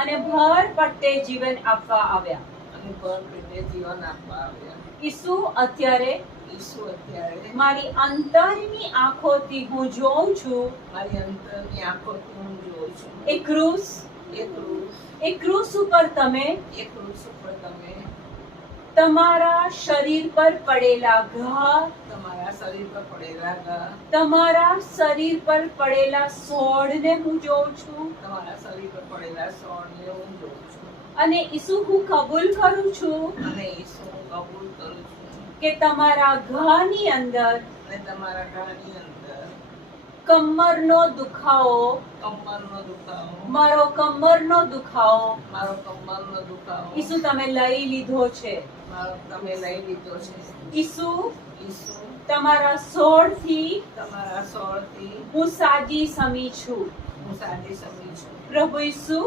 અને ભર પટ્ટે જીવન આપવા આવ્યા. અને ભરપેટે જીવન આપવા આવ્યા. ઈસુ અત્યારે ઈસુ અત્યારે મારી અંતરની આંખોથી હું જોઉં છું મારી અંતરની આંખોથી હું જોઉં છું. એ ક્રૂસ, એ ક્રૂસ ઉપર તમે એ ક્રૂસ ઉપર તમે તમારા શરીર પર પડેલા ઘા, તમારા શરીર પર પડેલા ઘા, તમારા શરીર પર પડેલા સોળને હું જોઉં છું. તમારા શરીર પર પડેલા સોળને હું જોઉં છું. અને ઈસુ હું કબૂલ કરું છું અને ઈસુ હું કબૂલ કરું છું કે તમારા ઘાની અંદર અને તમારા ઘાની અંદર કમરનો દુખાવો, કમરનો દુખાવો, મારો કમરનો દુખાવો મારો કમરનો દુખાવો ઈસુ તમે લઈ લીધો છે. મારો તમે લઈ લીધો છે. ઈસુ ઈસુ તમારા સોળથી તમારા સોળથી હું સાજી સમી છું. હું સાજી સમી છું. પ્રભુ ઈસુ